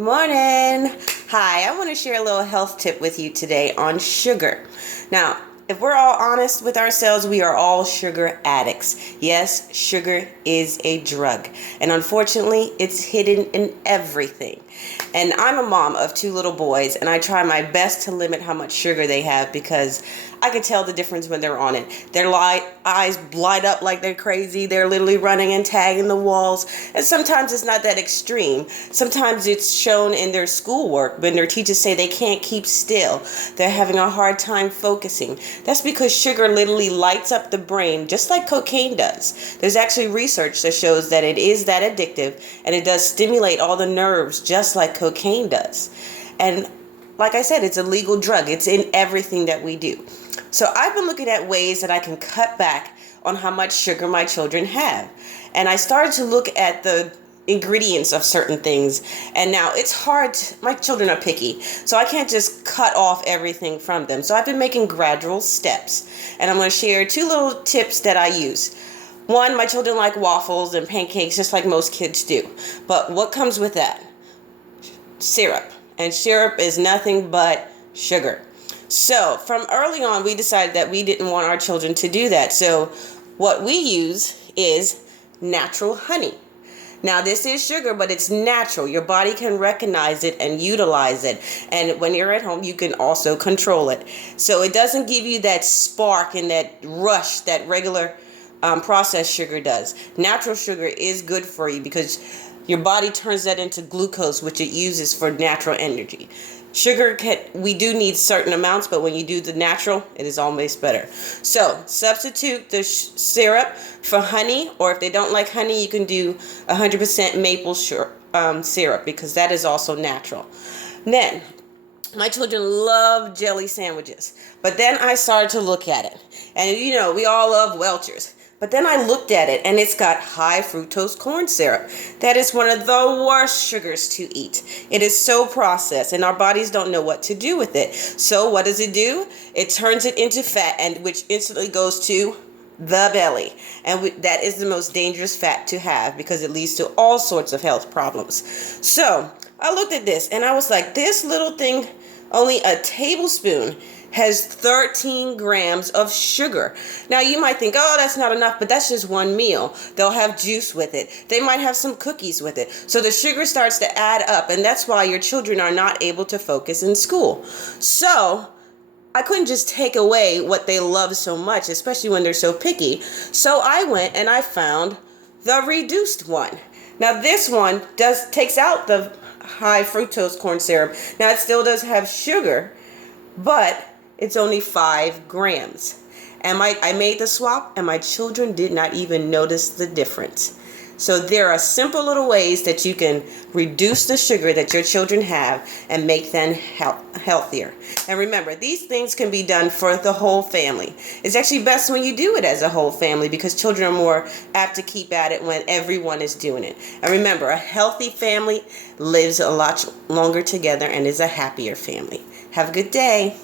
morning. Hi, I want to share a little health tip with you today on sugar. Now, if we're all honest with ourselves, we are all sugar addicts. Yes, sugar is a drug, and unfortunately, it's hidden in everything. And I'm a mom of two little boys, and I try my best to limit how much sugar they have because I can tell the difference when they're on it. Their eyes light up like they're crazy. They're literally running and tagging the walls. And sometimes it's not that extreme. Sometimes it's shown in their schoolwork when their teachers say they can't keep still. They're having a hard time focusing. That's because sugar literally lights up the brain just like cocaine does. There's actually research that shows that it is that addictive, and it does stimulate all the nerves just like cocaine does. And like I said, it's a legal drug. It's in everything that we do. So I've been looking at ways that I can cut back on how much sugar my children have. And I started to look at the ingredients of certain things. And now it's hard. My children are picky, so I can't just cut off everything from them. So I've been making gradual steps. And I'm going to share two little tips that I use. One, my children like waffles and pancakes just like most kids do. But what comes with that? Syrup. And syrup is nothing but sugar. So from early on, we decided that we didn't want our children to do that. So what we use is natural honey. Now, this is sugar, but it's natural. Your body can recognize it and utilize it. And when you're at home, you can also control it. So it doesn't give you that spark and that rush that regular processed sugar does. Natural sugar is good for you because your body turns that into glucose, which it uses for natural energy. Sugar, we do need certain amounts, but when you do the natural, it is always better. So substitute the syrup for honey, or if they don't like honey, you can do 100% maple syrup because that is also natural. Then, my children love jelly sandwiches, but then I started to look at it. And we all love Welch's. But then I looked at it, and it's got high fructose corn syrup. That is one of the worst sugars to eat. It is so processed, and our bodies don't know what to do with it. So what does it do? It turns it into fat, and which instantly goes to the belly. And that is the most dangerous fat to have because it leads to all sorts of health problems. So I looked at this, and I was like, this little thing, only a tablespoon, has 13 grams of sugar. Now you might think, oh, that's not enough, but that's just one meal. They'll have juice with it. They might have some cookies with it. So the sugar starts to add up, and that's why your children are not able to focus in school. So I couldn't just take away what they love so much, especially when they're so picky. So I went and I found the reduced one. Now this one takes out the high fructose corn syrup. Now it still does have sugar, but it's only 5 grams. And I made the swap, and my children did not even notice the difference. So there are simple little ways that you can reduce the sugar that your children have and make them healthier. And remember, these things can be done for the whole family. It's actually best when you do it as a whole family because children are more apt to keep at it when everyone is doing it. And remember, a healthy family lives a lot longer together and is a happier family. Have a good day.